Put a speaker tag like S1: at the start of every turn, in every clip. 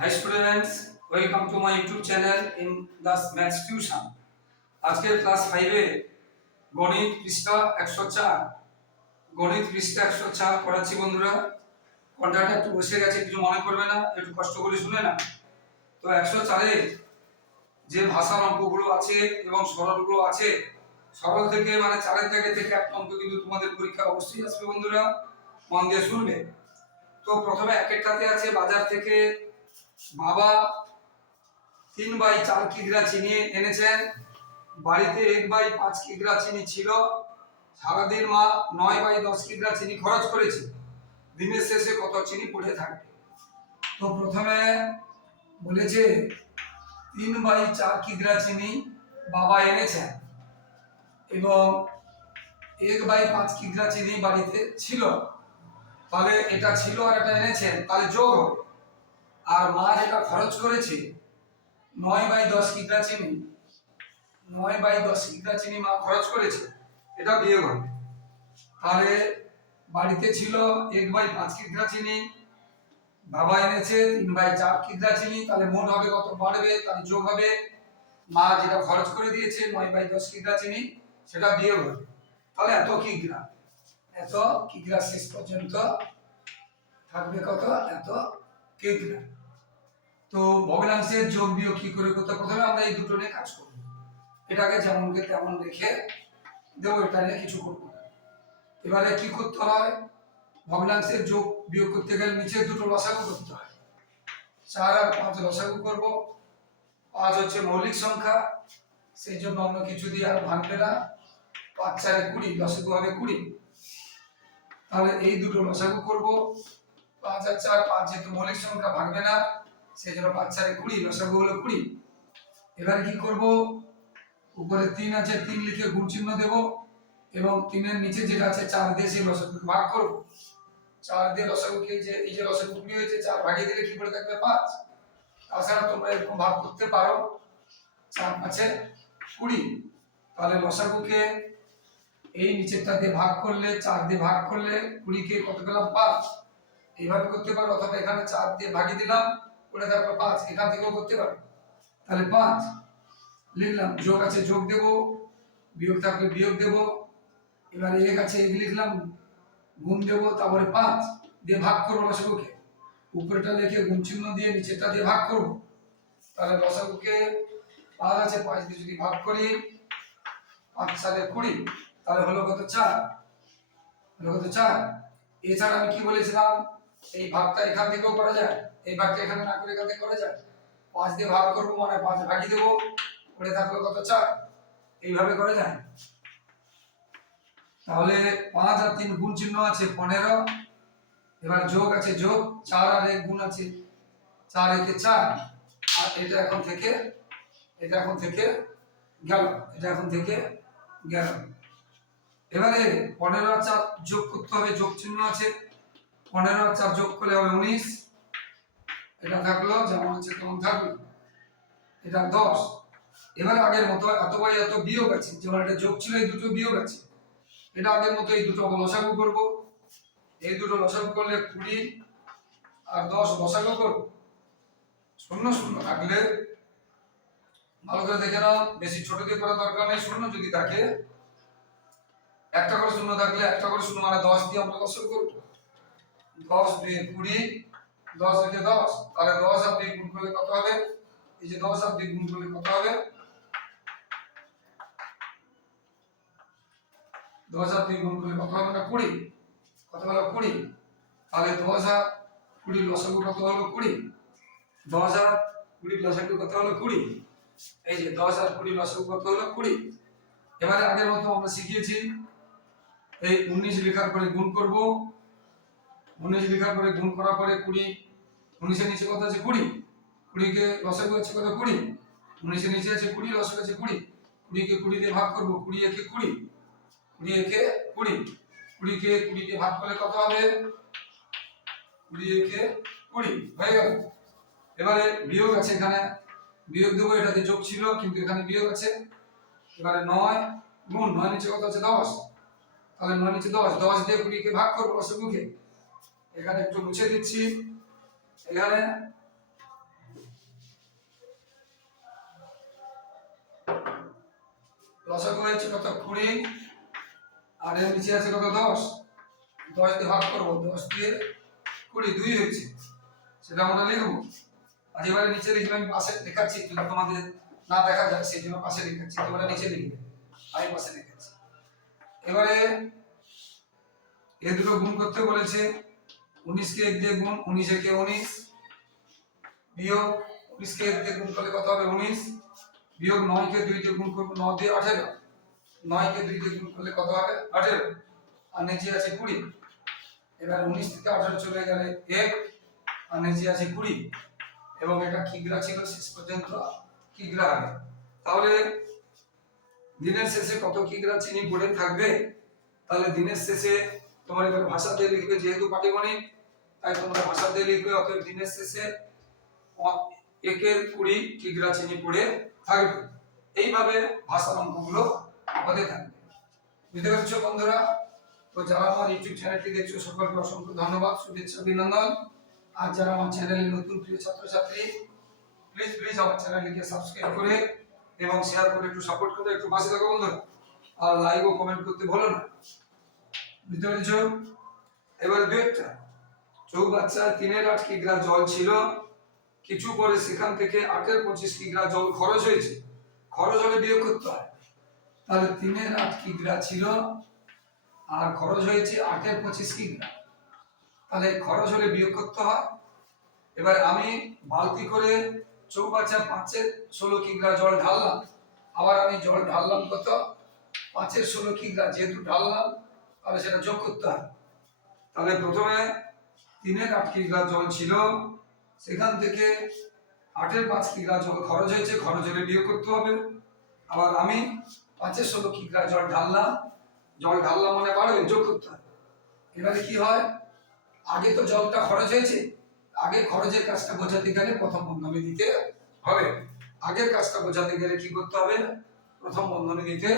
S1: Hi students, welcome to my YouTube channel in the Maths Tuition. আজকের class ফাইভে গণিত পৃষ্ঠা একশো চার। গণিত পৃষ্ঠা একশো চার পড়াচ্ছি বন্ধুরা। কন্টাক্ট একটু বসে গেছে কিছু মনে করবে না একটু কষ্ট করে শুনে না তো একশো চারে যে ভাষার অঙ্কগুলো আছে এবং সরলগুলো আছে সরল থেকে মানে চারের থেকে থেকে একটা অঙ্ক কিন্তু তোমাদের পরীক্ষা অবশ্যই আসবে বন্ধুরা। মন দিয়ে শুনবে। তো প্রথমে এক একটাতে আছে বাজার থেকে বাবা তিন বাই চার কিগ্রা চিনি এনেছেন। বাড়িতে এক বাই পাঁচ কিগ্রা চিনি ছিল। সারাদিন মা নয় বাই দশ কিগ্রা চিনি খরচ করেছে। দিনের শেষে কত চিনি পড়ে থাকবে তো প্রথমে বলেছে তিন বাই চার কিগ্রা চিনি বাবা এনেছেন। এবং এক বাই পাঁচ কিগ্রা চিনি বাড়িতে ছিল। তাহলে এটা ছিল আর এটা এনেছেন, তাহলে যোগ হবে। আর মা যেটা খরচ করেছে, নয় বাই দশ কিগ্রা চিনি, নয় বাই দশ কিগ্রা চিনি মা খরচ করেছে, এটা বিয়ে হবে তাহলে বাড়িতে ছিল এক বাই পাঁচ কিগ্রা চিনি, বাবা এনেছে তিন বাই চার কিগ্রা চিনি, তাহলে মোট হবে কত বাড়বে তাহলে যোগ হবে। মা যেটা খরচ করে দিয়েছে, নয় বাই দশ কিগ্রা চিনি, সেটা বিয়ে হবে তাহলে এত কিগ্রা এত কিগ্রা শেষ পর্যন্ত থাকবে কত? এত কিগ্রা তো ভগ্নাংশের যোগ বিয়োগ কি করে করতে? প্রথমে আমরা এই দুটো নিয়ে কাজ করব। এটাকে যেমনকে তেমন রেখে দেবো, এটা নিয়ে কিছু করব না। এবারে কি করতে হয়? ভগ্নাংশের যোগ বিয়োগ করতে গেলে নিচে দুটো লসাগু করতে হয়। চার আর পাঁচ লসাগু করব। পাঁচ হচ্ছে মৌলিক সংখ্যা, সেই জন্য অন্য কিছু দিয়ে আর ভাঙবে না। পাঁচ চারে কুড়ি, লসাগু হবে কুড়ি। তাহলে এই দুটো লসাগু করব। পাঁচ আর চার, পাঁচ যেহেতু মৌলিক সংখ্যা, ভাঙবে না। সেই জন্য পাঁচ চারে কুড়ি লসাগু হলো কুড়ি। এবারে কি করব? উপরে তিন আছে, তিন লিখে গুণ চিহ্ন দেব এবং তিনের নিচে যেটা আছে, চার দিয়ে সেই লসাগু ভাগ করব। চার দিয়ে লসাগুকে যে এই যে লসাগু কুড়ি হয়েছে, চার ভাগিয়ে দিলে কি করে থাকবে? পাঁচ। তাছাড়া তোমরা এরকম ভাগ করতে পারো। চার পাঁচে কুড়ি। তাহলে লসাগুকে এই নিচেরটা দিয়ে ভাগ করলে, চার দিয়ে ভাগ করলে কুড়িকে কত পেলাম? পাঁচ। এইভাবে করতে পারো, অথবা এখানে চার দিয়ে ভাগিয়ে দিলাম। করে তারপর পাঁচ, এখান থেকেও করতে পারো তাহলে পাঁচ, লিখলাম, যোগ আছে, যোগ দেব, বিয়োগ থাকলে বিয়োগ দেব, এবার এক আছে, এক লিখলাম, গুণ দেব, তারপরে পাঁচ, দিয়ে ভাগ করব লসাগুকে উপরেটা লিখে গুণ চিহ্ন দিয়ে নিচেরটা দিয়ে ভাগ করব। তাহলে লসাগুকে পাঁচ আছে, পাঁচ দিয়ে যদি ভাগ করি, পাঁচ সালে কুড়ি, তাহলে হলো কত চার? হলো কত চার? এছাড়া আমি কি বলেছিলাম? এই ভাগটা এখান থেকেও করা যায়। এই ভাগটা এখানে না করে এখান করা যায় পাঁচ দিয়ে ভাগ করব মানে পাঁচ ভাগিয়ে দেবো। পড়ে থাকল কত চার? এইভাবে করা যায় তাহলে পাঁচ আর তিন গুণ চিহ্ন আছে পনেরো। এবার যোগ আছে যোগ, চার আর এক গুণ আছে চার একে চার। আর এটা এখন থেকে, এটা এখন থেকে গেল, এটা এখন থেকে গেল। এবারে পনেরো চার যোগ করতে হবে, যোগ চিহ্ন আছে। পনেরো চার যোগ করলে হবে উনিশ। এটা থাকল, যেমন আছে তেমন থাকল। এটা দশ। এবারে আগের মতো এত বাই, এত বিয়োগ আছে যেমন এটা যোগ ছিল, এই দুটো বিয়োগ আছে। এটা আগের মতো এই দুটো লসাগু করব। এই দুটো লসাগু করলে কুড়ি আর দশ লসাগু করব। শূন্য শূন্য থাকলে ভালো করে দেখে নাও। বেশি ছোট দিয়ে করার দরকার নেই, শূন্য যদি থাকে, একটা করে শূন্য থাকলে একটা করে শূন্য মানে দশ দিয়ে আমরা লসাগু করব। দশ দুই কুড়ি দশ দুই দশ, তাহলে দশ আর দুই গুণ করলে কত হবে? এই যে দশ আর দুই গুণ করলে কত হবে? দশ আর দুই গুণ করলে কত হবে? না কুড়ি। কত হলো কুড়ি? তাহলে দশ আর কুড়ি লসাগু কত হলো কুড়ি? দশ আর কুড়ি লসাগু কত হলো কুড়ি? এই যে দশ আর কুড়ি লসাগু কত হলো কুড়ি? এবারে আগের মতো আমরা শিখিয়েছি, এই উনিশ লেখার পরে গুণ করব। উনিশ লেখার পরে গুণ করার পরে কুড়ি উনিশের নিচে কত আছে? কুড়ি। কুড়িকে লসাগু আছে কত? কুড়ি। উনিশের নিচে আছে কুড়ি লসাগু আছে কুড়ি। কুড়িকে কুড়ি দিয়ে ভাগ করব। কুড়ি একে কুড়ি। কুড়ি একে কুড়ি। কুড়িকে কুড়ি দিয়ে ভাগ করলে কত হবে? কুড়ি একে কুড়ি। হয়ে গেল। এবারে বিয়োগ আছে এখানে। বিয়োগ দেবো, এটাতে যোগ ছিল, কিন্তু এখানে বিয়োগ আছে। এবারে নয় গুণ নয় নিচে কত আছে? দশ। তাহলে নয় নিচে দশ। দশ দিয়ে কুড়িকে ভাগ করব লসাগুকে এখানে একটু মুছে দিচ্ছি। এখানে লসাগু হয়েছে কত? কুড়ি। আর এর নিচে আছে কত? দশ। দশ দিয়ে ভাগ করব, দশ দিয়ে কুড়ি, দুই হয়েছে। সেটা আমরা লিখব। আর এবারে নিচে লিখবে, আমি পাশে দেখাচ্ছি কিন্তু তোমাদের না দেখা যায়, সেই জন্য পাশে দেখাচ্ছি। তোমরা নিচে লিখবে। আমি পাশে দেখাচ্ছি। এবারে এ দুটো গুণ করতে বলেছে উনিশকে এক দিয়ে গুণ উনিশ উনিশ? বিয়োগ, উনিশকে হবে উনিশ? বিয়োগ দুই ন আঠেরো। দুই করলে হবে? আঠেরো। আছে কুড়ি। এবার উনিশ থেকে আঠারো চলে গেলে এক কুড়ি। এবং এটা ছিল? শেষ পর্যন্ত কিগ্রা তাহলে দিনের শেষে কত কিগ্রা চিনি পড়ে থাকবে? তাহলে দিনের শেষে তোমার ভাষা দিয়ে লিখবে যেহেতু পাটিগণিত, তাই তোমরা ভাষা দিয়ে লিখবে, অতএব দিনের শেষে একের কুড়ি কিগ্রা চিনি পড়ে থাকবে। এইভাবে ভাষার অঙ্কগুলো হতে থাকবে। বুঝতে পেরেছ বন্ধুরা? তো যারা আমার ইউটিউব চ্যানেলটি দেখছ, সকলকে অসংখ্য ধন্যবাদ, শুভেচ্ছা, অভিনন্দন। আর যারা আমার চ্যানেলে নতুন প্রিয় ছাত্রছাত্রী প্লিজ প্লিজ আমার চ্যানেলটিকে সাবস্ক্রাইব করে এবং শেয়ার করে একটু সাপোর্ট করে, একটু পাশে থাকো বন্ধুরা। আর লাইক ও কমেন্ট করতে ভুলো না। বুঝতে পেরেছ এবার দু একটা চৌবাচ্চা তিনের আট কিগ্রা জল ছিল? কিছু পরে সেখান থেকে আটের পঁচিশ কিগ্রা জল খরচ হয়েছে? খরচ হলে বিয়োগ করতে হয়। তাহলে তিনের আট কিগ্রা ছিল? আর খরচ হয়েছে আটের পঁচিশ কিগ্রা তাহলে খরচ হলে বিয়োগ করতে হয়। এবার আমি বালতি করে চৌবাচ্চা পাঁচের ষোলো কিগ্রা জল ঢাললাম। আবার আমি জল ঢাললাম কত? পাঁচের ষোলো কিগ্রা যেহেতু ঢাললাম তাহলে সেটা যোগ করতে হয়। তাহলে প্রথমে তিনের আট কিগ্রা জল ছিল, সেখান থেকে আটের পাঁচ কিগ্রা জল খরচ হয়েছে খরচ হলে বিয়োগ করতে হবে। আবার আমি পাঁচের ষোলো কিগ্রা জল ঢাললাম জল ঢাললাম মানে বাড়বে যোগ করতে হবে এবারে কি হয়? আগে তো জলটা খরচ হয়েছে, আগে খরচের কাজটা বোঝাতে গেলে প্রথম বন্ধনী দিতে হবে। আগের কাজটা বোঝাতে গেলে কি করতে হবে? প্রথম বন্ধনী দিতে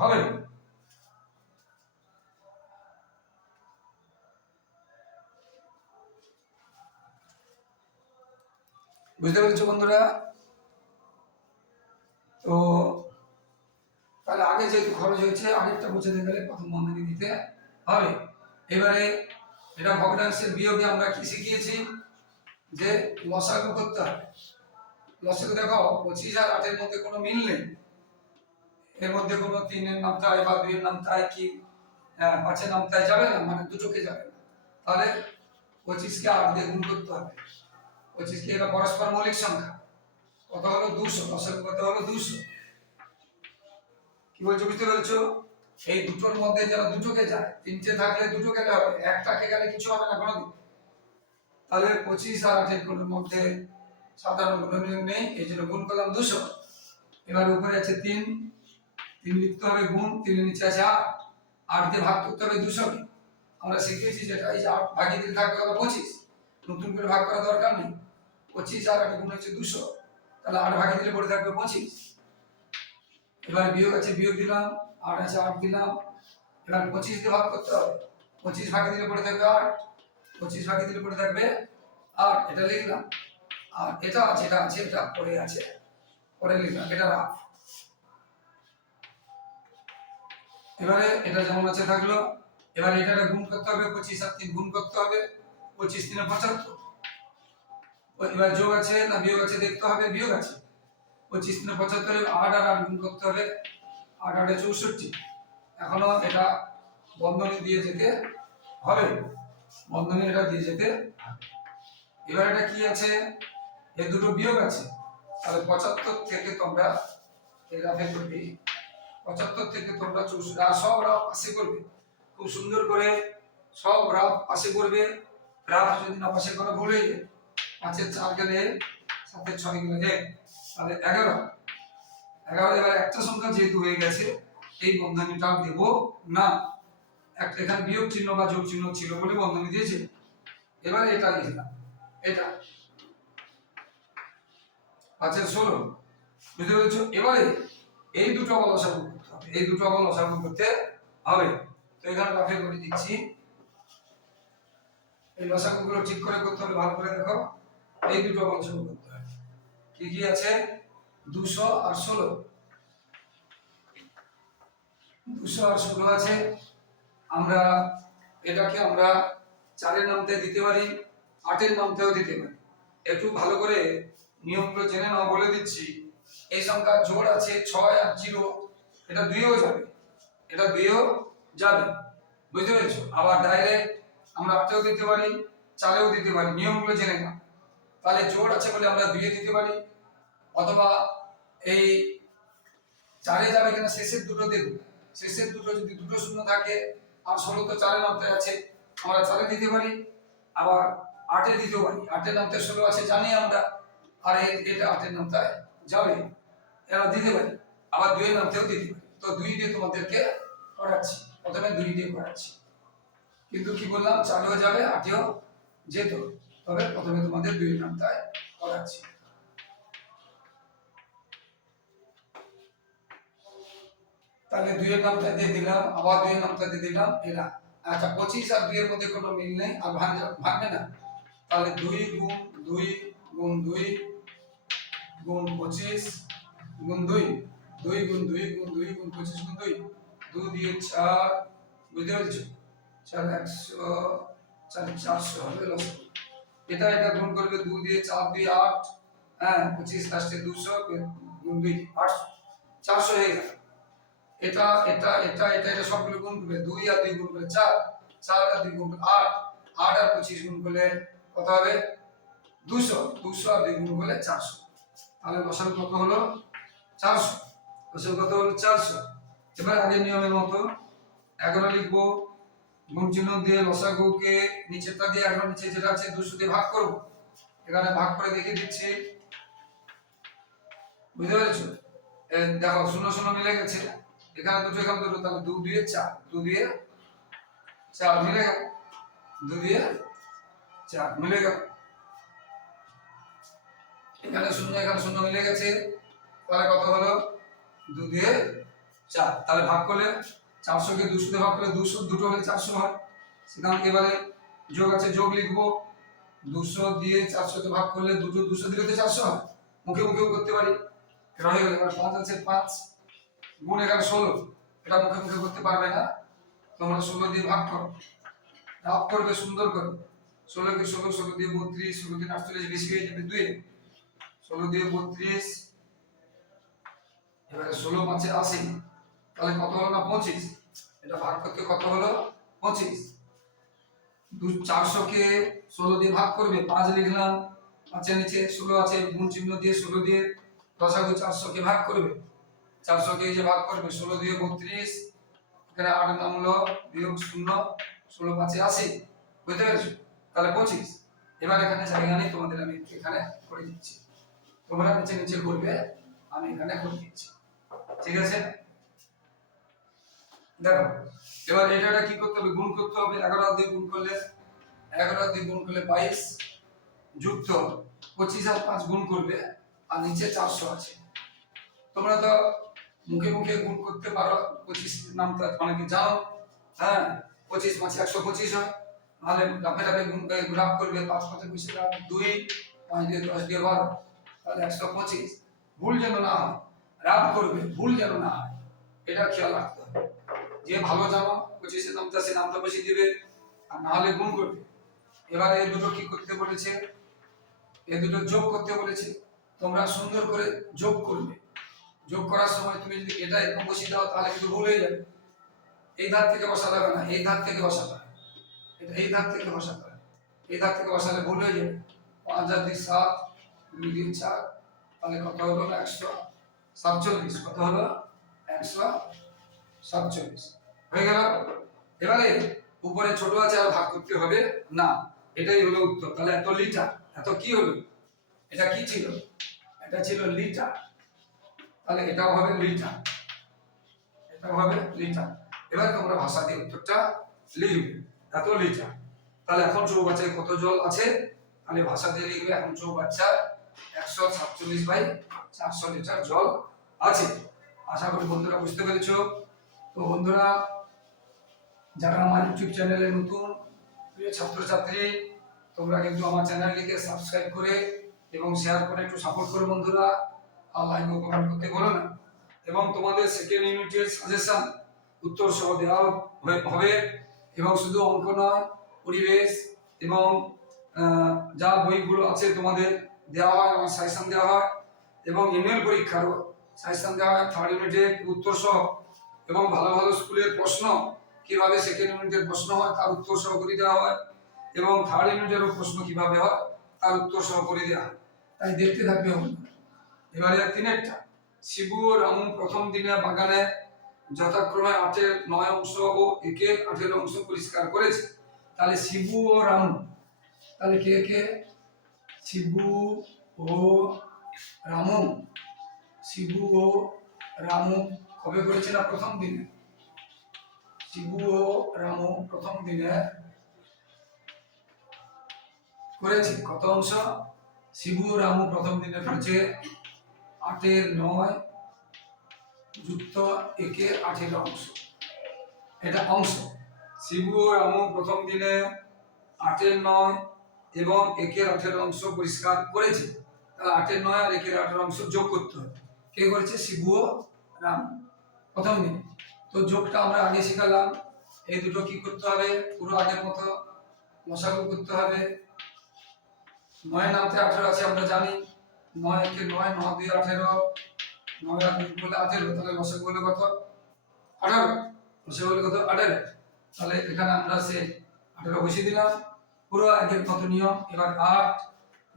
S1: হবে। বুঝতে পেরেছ বন্ধুরা? তো তাহলে আগে যেহেতু খরচ হয়েছে আগেরটা বোঝাতে গেলে প্রথম বন্ধনী দিতে হবে। এবারে এটা ভগ্নাংশের বিয়োগে আমরা কি শিখিয়েছি? যে লসাগু করতে হবে। লসাগু দেখো পঁচিশ আর আটের মধ্যে কোনো মিল নেই। এর মধ্যে কোনো তিনের নাম তাই বা দুইয়ের নাম তাই কি আহ, পাঁচের নাম তাই যাবে না? মানে দুটোকে যাবে না। তাহলে পঁচিশকে আট দিয়ে গুণ করতে হবে। পঁচিশকে এটা পরস্পর মৌলিক সংখ্যা? কত হলো দুশো? লসাগু কত হলো দুশো? কি বলছো, বুঝতে পেরেছ? এই দুটোর মধ্যে যারা দুটোকে যায়, তিনটে থাকলে দুটো গেলে হবে একটাকে গেলে কিছু হবে না কোনোদিন। তাহলে পঁচিশ আর আটের গুণের মধ্যে সাধারণ গুণনীয়ক নেই, এই জন্য গুণ করলাম দুশো। এবার উপরে আছে তিন তিন লিখতে হবে গুণ, তিনের নিচে আছে আট। আট দিয়ে ভাগ করতে হবে দুশোকে আমরা শিখেছি যেটা, এই আট ভাগিয়ে দিলে থাকবে কত? পঁচিশ। নতুন করে ভাগ করা দরকার নেই। পঁচিশ আর আট গুণ হচ্ছে দুশো। তাহলে আট ভাগে দিলে পড়ে থাকবে পঁচিশ। এবার বিয়োগ আছে, বিয়োগ দিলাম, আট আছে, আট দিলাম। এবার পঁচিশ দিয়ে ভাগ করতে হবে। পঁচিশ ভাগে দিলে পড়ে থাকবে আট। পঁচিশ ভাগে দিলে পড়ে থাকবে আট। এটা লিখলাম। আর এটা আছে এটা আছে, এটা পড়ে আছে। পরে লিখলাম, এটা রাখ এবারে এটা যেমন আছে থাকল। এবারে এটা গুণ করতে হবে, পঁচিশ আর তিন গুণ করতে হবে। পঁচিশ তিনে পঁচাত্তর। এবার যোগ আছে না বিয়োগ আছে দেখতে হবে, বিয়োগ আছে। পঁচিশ তিনে পঁচাত্তরে আট আর আট গুণ করতে হবে, আট আটে চৌষট্টি। এখনও এটা বন্ধনী দিয়ে যেতে হবে। বন্ধনী এটা দিয়ে যেতে এবার এটা কি আছে? এই দুটো বিয়োগ আছে। তাহলে পঁচাত্তর থেকে তোমরা রাফে করবে। পঁচাত্তর থেকে তোমরা চৌষট্টি সব রাফ পাশে করবে। খুব সুন্দর করে সব রাফ পাশে করবে। রাফ যদি না পাশে করা ভুলে যায় পাঁচের চার গেলে সাতের ছয় গেলে এক। তাহলে এগারো। এগারো এবার একটা সংখ্যা যেহেতু হয়ে গেছে, এই বন্ধনীটা দেব না। একটা এখানে বিয়োগ চিহ্ন বা যোগ চিহ্ন ছিল বলে বন্ধনী দিয়েছে। এবার এটা এটা। ষোলো। বুঝতে পেরেছ? এবারে এই দুটো আবার লসাগু করতে হবে। এই দুটো আবার লসাগু করতে হবে। তো এখানে রাফে করে দিচ্ছি। এই লসাগুগুলো ঠিক করে করতে হবে, ভালো করে দেখো। এই দুটো আবার করতে হবে কি কি আছে? দুশো আর ষোলো। দুশো আর ষোলো আছে। আমরা এটাকে আমরা চারের নামতে দিতে পারি, আটের নামতেও দিতে পারি। একটু ভালো করে নিয়মগুলো জেনে নাও, বলে দিচ্ছি। এই সংখ্যা জোড় আছে ছয় আর জিরো। এটা দুইও যাবে। এটা দুইও যাবে। বুঝতে পেরেছ? আবার ডাইরেক্ট আমরা আটেও দিতে পারি, চারেও দিতে পারি। নিয়মগুলো জেনে নাও। তাহলে জোড় আছে বলে আমরা দুইয়ে দিতে পারি। অথবা এই চারে যাবে কিনা শেষের দুটো দেখব শেষের দুটো যদি দুটো শূন্য থাকে, আর ষোলো তো চারের নামতে আছে, আমরা চারে দিতে পারি, আবার আটে দিতে পারি। আটের নামতে ষোলো আছে, জানি আমরা। আর এটা আটের নামতে যাবে, এরা দিতে পারি। আবার দুইয়ের নামতেও দিতে পারি। তো দুই দিয়ে তোমাদেরকে করাচ্ছি। প্রথমে দুই দিয়ে করাচ্ছি। কিন্তু কি বললাম? চারেও যাবে, আটেও যেত। তবে প্রথমে তোমাদের দুইয়ের নামটায় করাচ্ছি তাহলে দুইয়ের নামটা দিয়ে দিলাম, আবার দুইয়ের নামটা দিয়ে দিলাম, এরা। আচ্ছা পঁচিশ আর দুইয়ের মধ্যে কোনো মিল নেই, আর ভাঙবে না। তাহলে দুই গুণ দুই গুণ দুই গুণ পঁচিশ গুণ দুই দুই গুণ দুই গুণ দুই গুণ পঁচিশ গুণ দুই, দু দিয়ে চার, বুঝতে পেরেছ? চার একশো, চার চারশো হবে লসগু। এটা এটা গুণ করবে দু দিয়ে চার দুই আট হ্যাঁ পঁচিশ লাস্টে দুশো গুণ দুই আটশো চারশো হয়ে গেল। এটা এটা এটা এটা এটা সবগুলো গুণ করবে দুই আর দুই গুণ করলে চার চার আর দুই গুণ আট আট আর পঁচিশ গুণ করলে কত হবে? দুশো দুশো আর দুই গুণ করলে চারশো। তাহলে লসাগু কত হলো? চারশো। লসাগু কত হলো? চারশো। এবার আগের নিয়মের মতো এগারো লিখব গুণ চিহ্ন দিয়ে লসাগুকে নিচেরটা দিয়ে এগারো নিচে যেটা আছে দুশো দিয়ে ভাগ করব। এখানে ভাগ করে দেখিয়ে দিচ্ছি। বুঝতে পেরেছ? দেখো, শূন্য শূন্য মিলে গেছে। এখানে দুটো এখানে দুটো, তাহলে দু দিয়ে চার, দু দিয়ে চার মিলে গেল। দু দিয়ে চার মিলে গেল। এখানে শূন্য এখানে শূন্য মিলে গেছে। তাহলে কত হলো? দু দিয়ে চার। তাহলে ভাগ করলে চারশো কে দুশো দিয়ে ভাগ করলে দুশো, দুটো হলে চারশো হয়। সেখানে এবারে যোগ আছে, যোগ লিখব। দুশো দিয়ে চারশোতে ভাগ করলে দুটো, দুশো দিলে তো চারশো হয়। মুখে মুখেও করতে পারি। এটা গেল। এবার পাঁচ আছে পাঁচ গুণ এখানে ষোলো। এটা মুখে মুখে করতে পারবে না। তোমরা ষোলো দিয়ে ভাগ করো। ভাগ করবে, সুন্দর করে। ষোলো কে ষোলো ষোলো দিয়ে বত্রিশ, ষোলো দিয়ে আটচল্লিশ, বেশি হয়ে যাবে দুয়ে। ষোলো দিয়ে বত্রিশ, এবারে ষোলো পাঁচে আশি। তাহলে কত হলো না পঁচিশ? এটা ভাগ করতে কত হলো? পঁচিশ। দু চারশোকে ষোলো দিয়ে ভাগ করবে, পাঁচ লিখলাম। পাঁচের নিচে ষোলো আছে, গুণ চিহ্ন দিয়ে ষোলো দিয়ে দশাগু চারশোকে ভাগ করবে। চারশোকে এই যে ভাগ করবে, ষোলো দিয়ে বত্রিশ, এখানে আট নামলো বিয়োগ শূন্য, ষোলো পাঁচে আশি। বুঝতে পেরেছ? তাহলে পঁচিশ। এবার এখানে জায়গা নেই, তোমাদের আমি এখানে করে দিচ্ছি। তোমরা নিচে নিচে করবে, আমি এখানে করে দিচ্ছি। ঠিক আছে? দেখো, এবার এটা এটা কি করতে হবে? গুণ করতে হবে। এগারো আর দুই গুণ করলে, এগারো আর দুই গুণ করলে বাইশ যুক্ত পঁচিশ আর পাঁচ গুণ করবে, আর নিচে চারশো আছে। তোমরা তো মুখে মুখে গুণ করতে পারো। পঁচিশ নামটা মানে কি জানো। হ্যাঁ পঁচিশ পাঁচে একশো পঁচিশ হয়। নাহলে লাফে লাফে গুণ করে লাভ করবে, পাঁচ পাঁচে পঁচিশ লাভ দুই, পাঁচ দিয়ে দশ দিয়ে বারো, তাহলে একশো পঁচিশ। ভুল যেন না হয় রাব করবে, ভুল যেন না হয়, এটা খেয়াল রাখতে যে ভালো জানো পঁচিশের নামটা সে নামটা বসিয়ে দিবে, আর না হলে গুণ করবে। এবারে এই দুটো কি করতে বলেছে? এই দুটো যোগ করতে বলেছে। তোমরা সুন্দর করে যোগ করবে। যোগ করার সময় তুমি যদি এটা এরকম বসিয়ে দাও, তাহলে কিন্তু ভুল হয়ে যাবে। এই ধার থেকে বসাতে হবে না, এই ধার থেকে বসাতে হবে এটা এই ধার থেকে বসাতে হবে এই ধার থেকে বসালে ভুল হয়ে যাবে। পাঁচ হাজার দুই সাত, দুই দুই চার, তাহলে কত হলো? একশো সাতচল্লিশ। কত হলো? একশো সাতচল্লিশ। হয়ে গেল? এবারে উপরে ছোট আছে, আর ভাগ করতে হবে। না, এটাই হলো উত্তর। তাহলে এত লিটার, এত কি হলো? এটা কি ছিল? এটা ছিল লিটার। তাহলে এটাও হবে লিটার। এটাও হবে লিটার। এবার তোমরা ভাষা দিয়ে উত্তরটা লিখবে। এত লিটার। তাহলে এখন চৌবাচ্চায় কত জল আছে? তাহলে ভাষা দিয়ে লিখবে এখন চৌবাচ্চায় একশো সাতচল্লিশ বাই চারশো লিটার জল আছে। আশা করি বন্ধুরা বুঝতে পেরেছ। তো বন্ধুরা, যারা আমার ইউটিউব চ্যানেলে নতুন, প্রিয় ছাত্রছাত্রী, তোমরা কিন্তু আমার চ্যানেলটিকে সাবস্ক্রাইব করে এবং শেয়ার করে একটু সাপোর্ট করো বন্ধুরা, আর লাইক ও কমেন্ট করতে বলো না। এবং তোমাদের সেকেন্ড ইউনিটের সাজেশন উত্তর সহ দেওয়া হবে। এবং শুধু অঙ্ক নয়, পরিবেশ এবং যা বইগুলো আছে তোমাদের দেওয়া হয়, আমার সাজেশন দেওয়া হয়। এবং ইমেল পরীক্ষারও সাজেশন দেওয়া হয় থার্ড ইউনিটে উত্তর সহ এবং ভালো ভালো স্কুলের প্রশ্ন, কীভাবে সেকেন্ড ইউনিটের প্রশ্ন হয় তার উত্তর সহ করে দেওয়া হয় এবং থার্ড ইউনিটেরও প্রশ্ন কীভাবে হয় তার উত্তর সহ করে দেওয়া হয়। তাই দেখতে থাকবে। এবারে তিনেরটা। শিবু ও রামু প্রথম দিনে বাগানে যথাক্রমে আটের নয় অংশ ও একের আটের অংশ পরিষ্কার করেছে। তাহলে শিবু ও রামু, তাহলে কে কে? শিবু ও রামু। শিবু ও রামু। কবে করেছে না প্রথম দিনে? শিবু ও রামু প্রথম দিনে করেছে। কত অংশ? শিবু রামু প্রথম দিনে করেছে। আটের নয়, যুক্ত একের আঠের অংশ। এটা অংশ। শিবু ও রামু প্রথম দিনে আটের নয় এবং একের আঠের অংশ পরিষ্কার করেছে। তাহলে আটের নয় আর একের আঠের অংশ যোগ করতে হবে। কে করেছে? শিবু ও রাম। প্রথম দিন তো যোগটা আমরা আগে শিখালাম। এই দুটো কি করতে হবে? পুরো আগের মতো মশাগু করতে হবে। নয় নামতে আঠেরো আছে, আমরা জানি। নয় একে নয় নয় দুই আঠেরো। নয় আর দুই বলে আঠেরো, তাহলে মশাগু হলো কত? আঠারো। মশাগু হলো কত? আঠেরো। তাহলে এখানে আমরা সে আঠেরো বসিয়ে দিলাম। পুরো আগের কত নিয়ম। এবার আট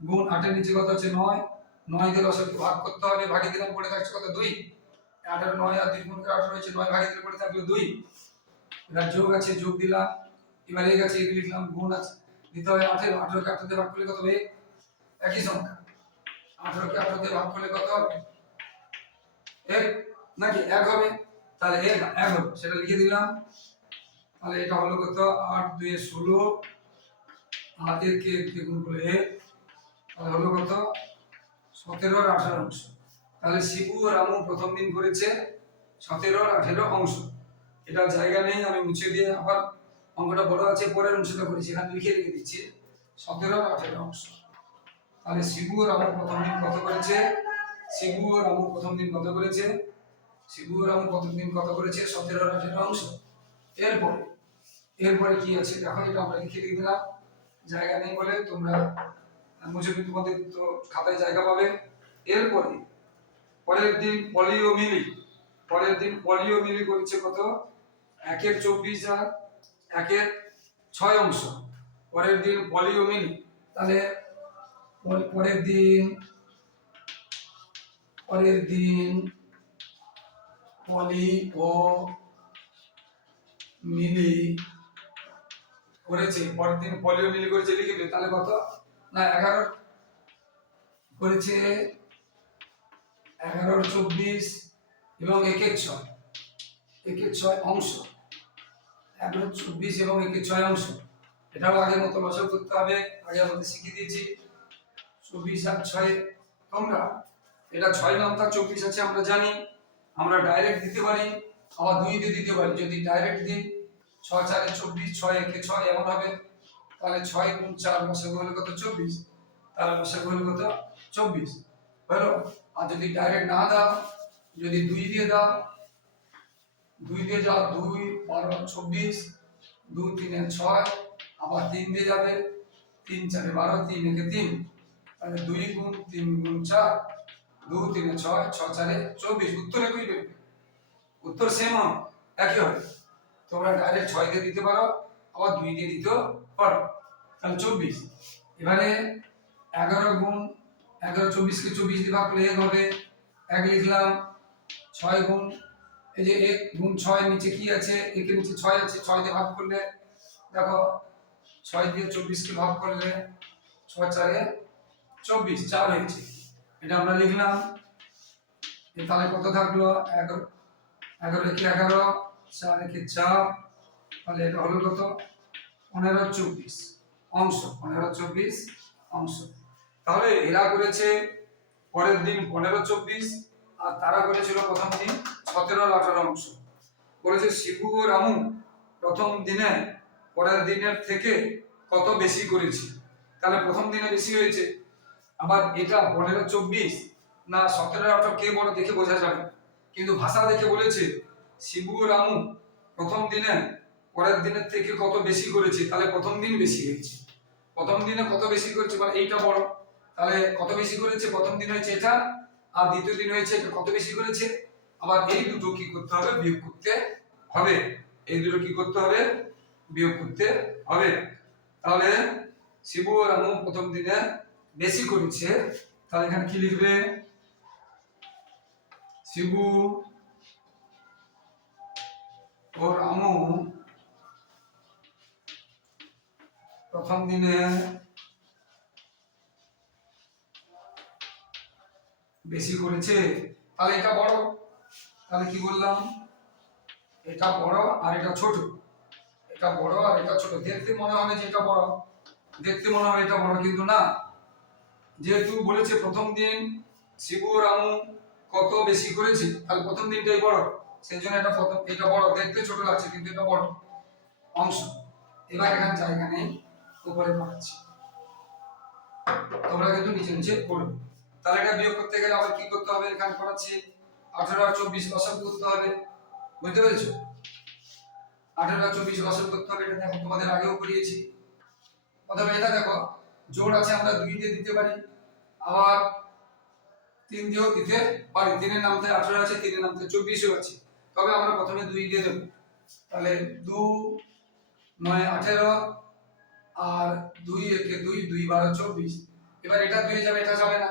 S1: গুণ আটের নিচে কত হচ্ছে? নয়। নয় দিয়ে দশকে ভাগ করতে হবে। ভাগে দিলাম, পড়ে থাকছে কত? দুই। আঠারো, নয় আর দুই গুণ আঠারো হয়েছে, নয় ভাগে দিলে পড়ে থাকল দুই। এবার যোগ আছে, যোগ দিলাম, এবার আছে, এক লিখলাম, গুণ আছে। দিতে হবে আঠেরো, আঠেরোকে আঠারো দিয়ে ভাগ করলে কত হবে? একই সংখ্যা। আঠারোকে আঠারো দিয়ে ভাগ করলে কত হবে? এক, নাকি এক হবে? তাহলে এক এক হবে, সেটা লিখে দিলাম। তাহলে এটা হলো কত? আট দুই ষোলো। হাতের কে গুণ করলে এক। তাহলে হলো কত? সতেরো আর আঠারো অংশ। তাহলে শিবু রামু প্রথম দিন করেছে সতেরো আর আঠেরো অংশ। এটা জায়গা নেই, আমি মুছে দিয়ে আবার অঙ্কটা বড় আছে পরের অংশটা করেছি এখানে লিখে রেখে দিচ্ছি। সতেরো আর আঠেরো অংশ। তাহলে শিবু রামু প্রথম দিন কত করেছে? শিবু ও রামু প্রথম দিন কত করেছে? শিবু রামু প্রথম দিন কত করেছে? সতেরো আর আঠেরো অংশ। এরপরে এরপরে কি আছে? দেখো, এটা আমরা লিখে রেখে দিলাম। জায়গা নেই বলে তোমরা, মুছে তোমাদের তো খাতায় জায়গা পাবে। এরপরে পরের দিন পলিও মিলি পরের দিন পলিও মিলি করছে কত? একের চব্বিশ আর একের ছয় অংশ। পরের দিন পলিও মিলি তাহলে পরের দিন পরের দিন পলি ও মিলি করেছে। পরের দিন পলিও মিলি করেছে, লিখে। তাহলে কত? না, এগারো করেছে এগারোর চব্বিশ এবং একের ছয়। একের ছয় অংশ। এগারো চব্বিশ এবং একের ছয় অংশ। এটাও আগের মতো লসক করতে হবে। আগে আমাদের শিখিয়ে দিয়েছি। চব্বিশ আর ছয়, তোমরা? এটা ছয় নামতা চব্বিশ আছে, আমরা জানি। আমরা ডাইরেক্ট দিতে পারি। আবার দুই দিয়ে দিতে পারি। যদি ডাইরেক্ট দিই, ছয়, চারে চব্বিশ, ছয়, একে ছয় এমন হবে। তাহলে ছয় গুণ চার মাসে হলে কত? চব্বিশ। তাহলে মাসে হলে কত? চব্বিশ। হলো? আর যদি ডাইরেক্ট না দাও, যদি দুই দিয়ে দাও, দুই দিয়ে যাও দুই, বারো, চব্বিশ, দুই, তিনে ছয়, আবার তিন দিয়ে যাবে, তিন, চারে বারো, তিন, একে তিন। তাহলে দুই গুণ তিন গুণ চার দু তিনে ছয় ছ চারে চব্বিশ। উত্তর একই বেরোবে উত্তর সেম একই হবে। তোমরা ডাইরেক্ট ছয় দিয়ে দিতে পারো, আবার দুই দিয়ে দিতেও পারো। তাহলে চব্বিশ। এবারে এগারো গুণ এগারো চব্বিশকে চব্বিশ দিয়ে ভাগ করলে এক হবে? এক লিখলাম, ছয় গুণ, এই যে এক গুণ ছয় নিচে কি আছে? একের নিচে ছয় আছে, ছয় দিয়ে ভাগ করলে, দেখো, ছয় দিয়ে চব্বিশকে ভাগ করলে, ছয় চারে চব্বিশ, চার হয়েছে। এটা আমরা লিখলাম তাহলে কত থাকল? এগারো এগারো একে এগারো, চার একে চার, তাহলে এটা হলো কত? পনেরো, চব্বিশ, অংশ, পনেরো, চব্বিশ, অংশ। তাহলে এরা করেছে পরের দিন পনেরো চব্বিশ, আর তারা করেছিল প্রথম দিন সতেরো আঠারো অংশ। করেছে শিবু ও রামু প্রথম দিনে, পরের দিনের থেকে কত বেশি করেছি? তাহলে প্রথম দিনে বেশি হয়েছে। আবার এটা পনেরো চব্বিশ না সতেরো আঠারো কে বড় দেখে বোঝা যাবে। কিন্তু ভাষা দেখে বলেছে শিবু ও রামু প্রথম দিনে, পরের দিনের থেকে কত বেশি করেছে? তাহলে প্রথম দিন বেশি হয়েছে। প্রথম দিনে কত বেশি করেছে? মানে এইটা বড়। তাহলে কত বেশি করেছে? প্রথম দিন হয়েছে এটা, আর দ্বিতীয় দিন হয়েছে এটা, কত বেশি করেছে? আবার এই দুটো কি করতে হবে? বিয়োগ করতে হবে। এই দুটো কি করতে হবে? বিয়োগ করতে হবে। তাহলে শিবু রামু প্রথম দিনে বেশি করেছে। তাহলে এখানে কি লিখবে? শিবু ও রামু প্রথম দিনে বেশি করেছে, তাহলে এটা বড়। তাহলে কি বললাম? এটা বড় আর এটা ছোট। এটা বড় আর এটা ছোট। দেখতে মনে হবে যে এটা বড়। দেখতে মনে হবে এটা বড়, কিন্তু না। যেহেতু বলেছে প্রথম দিন শিবু রামু কত বেশি করেছে, তাহলে প্রথম দিনটাই বড়। সেই জন্য এটা প্রথম, এটা বড়। দেখতে ছোট লাগছে, কিন্তু এটা বড় অংশ। এবার এখানে জায়গা নেই, উপরে পাচ্ছি তোমরা কিন্তু নিচে নিচে পড়বে। তাহলে এটা বিয়োগ করতে গেলে আবার কি করতে হবে? এখানে পড়াচ্ছি আঠারো আর চব্বিশ লসাগু করতে হবে। বুঝতে পেরেছ? আঠারো আর চব্বিশ লসাগু করতে হবে, এটা দেখো, তোমাদের আগেও করিয়েছি। অথবা এটা দেখো জোড় আছে আমরা দুই দিয়ে দিতে পারি। আবার তিন দিয়েও দিতে পারি তিনের নামতে আঠারো আছে, তিনের নামতে চব্বিশও আছে। তবে আমরা প্রথমে দুই দিয়ে দেবো। তাহলে দু নয় আঠেরো আর দুই একে দুই দুই বারো চব্বিশ। এবার এটা দুই যাবে, এটা যাবে না।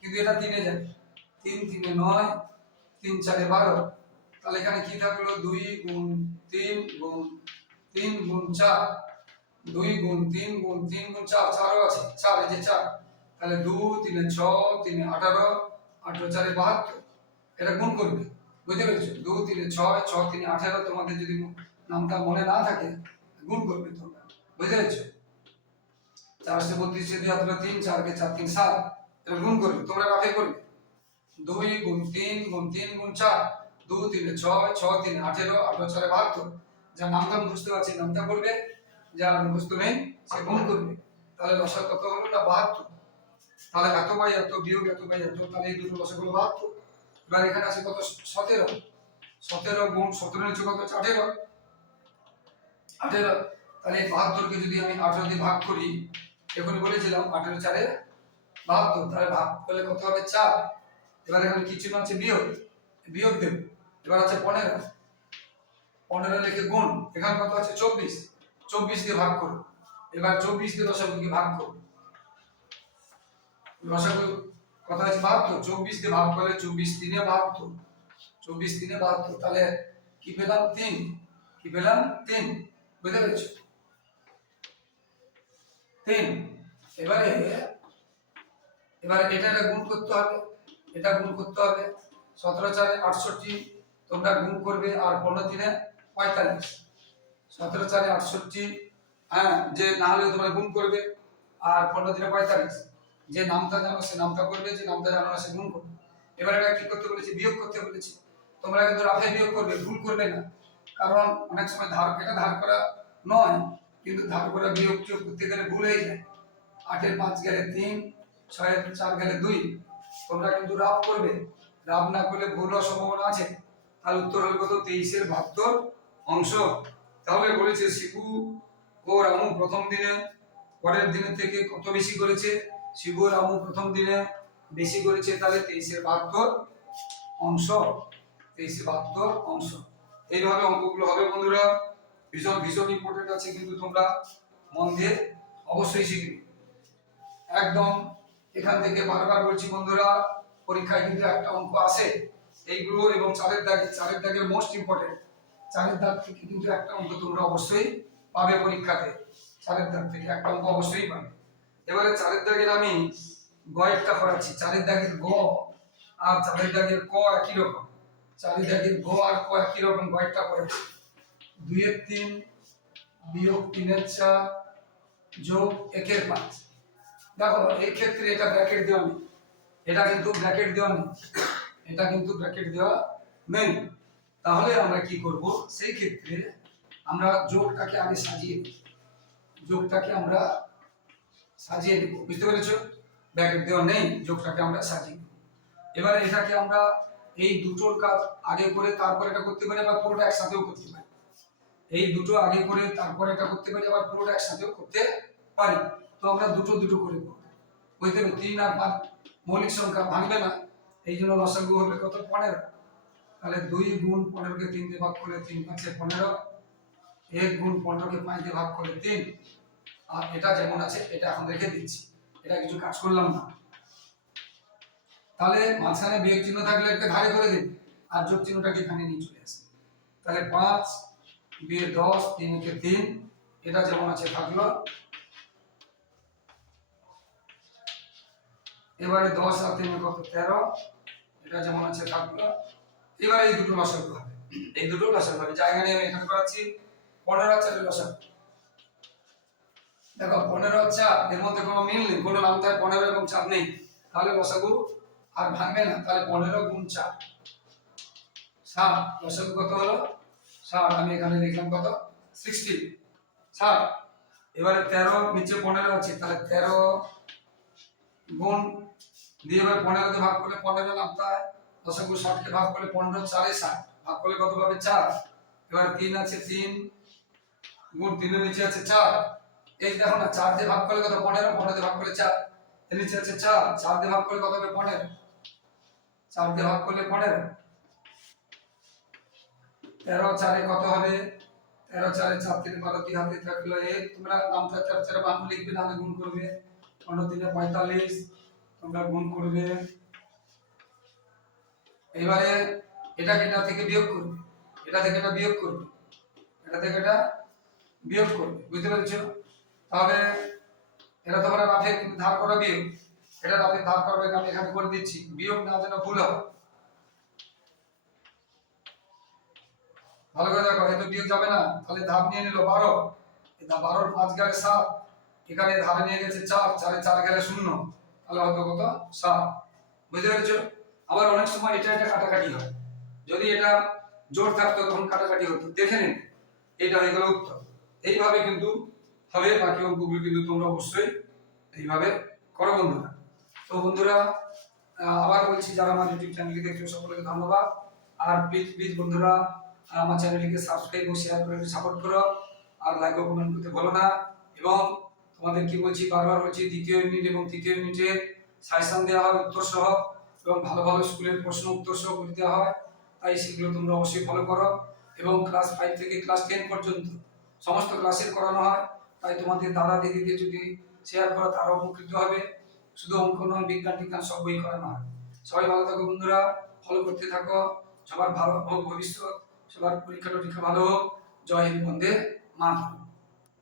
S1: কিন্তু এটা তিনে যাবে তিন, তিনে নয়, তিন, চারে বারো। তাহলে এখানে কি থাকল? দুই গুণ তিন গুণ তিন গুণ চার। দুই গুণ তিন গুণ তিন গুণ চার, চারও আছে। চার, এই যে চার। তাহলে দু তিনে ছ, তিনে আঠারো আঠারো, চারে বাহাত্তর। এটা গুণ করবে। বুঝতে পেরেছ? দু তিনে ছয়, ছ তিনে আঠারো তোমাদের যদি নামটা মনে না থাকে, গুণ করবে তোমরা। বুঝতে পেরেছ? চারশো বত্রিশে দুই, আঠারো, তিন, চারকে চার, তিন, সাত। এটা গুণ করবে তোমরা কাকে করবে দুই গুণ তিন গুণ তিন, গুণ চার, দু, তিনে, ছয় ছ তিনে, আঠেরো, আঠারো চারে বাহাত্তর। যা নামটা মুখস্থ আছে নামটা করবে যার মুখস্থ নেই, সে গুণ করবে। তাহলে রসা কত হলো না বাহাত্তর? তাহলে এত বাই এত বিয়োগ, এত বাই এত, তাহলে এই দুটো রসা হলো বাহাত্তর। এবার এখানে আছে কত? সতেরো। সতেরো গুণ সতেরো নিচে কত হচ্ছে? আঠেরো। আঠেরো। তাহলে এই বাহাত্তরকে যদি আমি আঠেরো দিয়ে ভাগ করি, এখন বলেছিলাম আঠেরো চারে বাহাত্তর তাহলে ভাগ করলে কত হবে? চার। এবার এখানে কিছু আছে? বিয়োগ। বিয়োগ দেব। এবার আছে পনেরো। পনেরো লিখে গুণ। এখানে কত আছে? চব্বিশ। চব্বিশ দিয়ে ভাগ করো। এবার চব্বিশ দিয়ে দশমিকে ভাগ করো। দশক কত আছে বাহাত্তর। চব্বিশ দিয়ে ভাগ করলে চব্বিশ তিনে বাহাত্তর। চব্বিশ তিনে বাহাত্তর। তাহলে কি পেলাম? তিন। কি পেলাম? তিন। বুঝতে পেরেছ? তিন। এবারে এবারে এটা গুণ করতে হবে, এটা গুণ করতে হবে। সতেরো চারে আটষট্টি, তোমরা গুণ করবে আর পনেরো তিনে পঁয়তাল্লিশ। সতেরো চারে আটষট্টি হ্যাঁ যে না হলে তোমরা গুণ করবে আর পনেরো দিনে পঁয়তাল্লিশ। যে নামটা জানো, সে নামটা করবে, যে নামটা জানো না, সে গুণ করবে। এবার এটা কি করতে বলেছি? বিয়োগ করতে বলেছি। তোমরা কিন্তু রাফে বিয়োগ করবে, ভুল করবে না। কারণ অনেক সময় ধার, এটা ধার করা নয়, কিন্তু ধার করা বিয়োগ টিয়োগ করতে গেলে ভুল হয়ে যায়। আটের পাঁচ গেলে তিন ছয়ের চার গেলে দুই। তোমরা কিন্তু রাফ করবে। রাফ না করলে ভুল সম্ভাবনা আছে। তাহলে উত্তর হলো কত? তেইশের বাহাত্তর অংশ। তাহলে বলেছে শিবু ও রামু প্রথম দিনে, পরের দিনের থেকে কত বেশি করেছে? শিবু রামু প্রথম দিনে বেশি করেছে, তাহলে তেইশের বাহাত্তর অংশ। তেইশে বাহাত্তর অংশ। এইভাবে অঙ্কগুলো হবে বন্ধুরা। ভীষণ ভীষণ ইম্পর্টেন্ট আছে কিন্তু তোমরা মন দিয়ে অবশ্যই শিখবে। একদম এখান থেকে বারবার বলছি, বন্ধুরা, পরীক্ষায় কিন্তু একটা অঙ্ক আসে এইগুলো এবং চারের দাগ চারের দাগের মোস্ট ইম্পর্টেন্ট চারের দাগ থেকে কিন্তু একটা অঙ্ক তোমরা অবশ্যই পাবে পরীক্ষাতে। চারের দাগ থেকে একটা অঙ্ক অবশ্যই পাবে। এবারে চারের দাগের আমি গয়েরটা করাচ্ছি চারের দাগের গ আর চারের দাগের ক একই রকম। চারের দাগের গ আর ক একই রকম গয়েরটা করেছি দুইয়ের তিন বিয়োগ তিনের চার যোগ একের পাঁচ। দেখো, এই ক্ষেত্রে এটা ব্র্যাকেট দেওয়া নেই। এটা কিন্তু ব্র্যাকেট দেওয়া নেই। এটা কিন্তু ব্র্যাকেট দেওয়া নেই। তাহলে আমরা কি করব? সেই ক্ষেত্রে আমরা যোগটাকে আগে সাজিয়ে যোগটাকে আমরা সাজিয়ে নেব। বুঝতে পেরেছ? ব্র্যাকেট দেওয়া নেই, যোগটাকে আমরা সাজিয়ে এবারে এটাকে আমরা এই দুটোর কাজ আগে করে তারপর এটা করতে পারি বা পুরোটা একসাথেও করতে পারি। এই দুটো আগে করে তারপরে এটা করতে পারি, আবার পুরোটা একসাথেও করতে পারি। তো আমরা দুটো দুটো করে করব। বুঝতে তিন আর পাঁচ মৌলিক সংখ্যা ভাঙবে না। এই জন্য লসাগু হবে কত? পনেরো। তাহলে দুই গুণ পনেরোকে তিন দিয়ে ভাগ করলে তিন পাঁচে পনেরো। এক গুণ পনেরোকে পাঁচ দিয়ে ভাগ করলে তিন। আর এটা যেমন আছে, এটা এখন রেখে দিচ্ছি। এটা কিছু কাজ করলাম না। তাহলে মাঝখানে বিয়োগ চিহ্ন থাকলে এটা ঘাড়ে করে দিন। আর যোগ চিহ্নটাকে এখানে নিয়ে চলে আসে? তাহলে পাঁচ বিয়ে দশ, তিনকে তিন। এটা যেমন আছে, থাকল এবারে দশ আর তিন কত তেরো, এটা যেমন আছে থাকল। এবারে এই দুটো লসাগু হবে। এই দুটো লসাগু হবে। জায়গা নিয়ে আমি এখানে করাচ্ছি। পনেরো আর চারের দেখো, পনেরো আর চার, এর মধ্যে কোনো মিল নেই। কোনো নামতায় পনেরো এবং চার নেই। তাহলে লসাগু আর ভাঙবে না। তাহলে পনেরো গুণ চার। ষাট লসাগু কত হলো? ষাট আমি এখানে লিখলাম কত? সিক্সটি ষাট এবারে তেরো, নিচে পনেরো আছে। তাহলে তেরো গুণ দিয়ে এবার পনেরোতে ভাগ করলে পনেরো নামতায় দশকু ষাটকে ভাগ করলে পনেরো, চারে ষাট। ভাগ করলে কত পাবে? চার। এবার তিন আছে তিন, গুণ তিনের নিচে আছে চার। এই দেখো না, চার দিয়ে ভাগ করলে কত? পনেরো ভাগ করলে চার। এর নিচে আছে চার। চার দিয়ে ভাগ করলে কত হবে? পনেরো। চার দিয়ে ভাগ করলে পনেরো। তেরো চারে কত হবে? তেরো চারে চার, তিনে বারো, তিন হাতে থাকল এক তোমরা নামটা চার, চারে বাংলা লিখবে নাহলে গুণ করবে। পনেরো তিনে পঁয়তাল্লিশ। তোমরা গুণ করবে। এবারে এটাকে এটা থেকে বিয়োগ করবে? এটা থেকে এটা বিয়োগ করবে। এটা থেকে এটা বিয়োগ করবে। বুঝতে পেরেছ? তাহলে এটা তোমরা রাফে ধার করা বিয়োগ। এটা রাফে ধার করবে আমি এখানে করে দিচ্ছি। বিয়োগ না যেন ভুল হয় ভালো করে দেখো এত বিয়োগ যাবে না, তাহলে ধাপ নিয়ে নিল বারো। বারোর পাঁচ গেলে সাত। এখানে ধারে নিয়ে গেছে চার। চারে চার গেলে শূন্য। তাহলে কত সাত বুঝতে পেরেছ? আবার অনেক সময় এটা এটা কাটাকাটি হয়। যদি এটা জোর থাকতো, তখন কাটাকাটি হতো। দেখে নিন, এটা হয়ে গেল উত্তর। এইভাবে কিন্তু হবে, বাকি অঙ্কগুলো কিন্তু তোমরা অবশ্যই এইভাবে করো বন্ধুরা। তো বন্ধুরা আবার বলছি, যারা আমার ইউটিউব চ্যানেলকে দেখছ, সকলকে ধন্যবাদ। আর প্লিজ প্লিজ বন্ধুরা, আমার চ্যানেলটিকে সাবস্ক্রাইব ও শেয়ার করে সাপোর্ট করো। আর লাইক ও কমেন্ট করতে বলো না। এবং তোমাদের কি বলছি, বারবার বলছি, দ্বিতীয় ইউনিট এবং তৃতীয় ইউনিটে সাজেশন দেওয়া হয়, উত্তর সহ, এবং ভালো ভালো স্কুলের প্রশ্ন উত্তর সহ করে দেওয়া হয়। তাই সেগুলো তোমরা অবশ্যই ফলো করো এবং ক্লাস ফাইভ থেকে ক্লাস টেন পর্যন্ত সমস্ত ক্লাসের করানো হয়। তাই তোমাদের দাদা দিদিকে যদি শেয়ার করো, তারাও উপকৃত হবে। শুধু অঙ্ক নয়, বিজ্ঞান টিজ্ঞান সব বই করানো হয়। সবাই ভালো থাকো বন্ধুরা ফলো করতে থাকো। সবার ভালো হোক ভবিষ্যৎ, সবার পরীক্ষা টরীক্ষা ভালো হোক। জয় হিন্দ বন্দে মাতরম।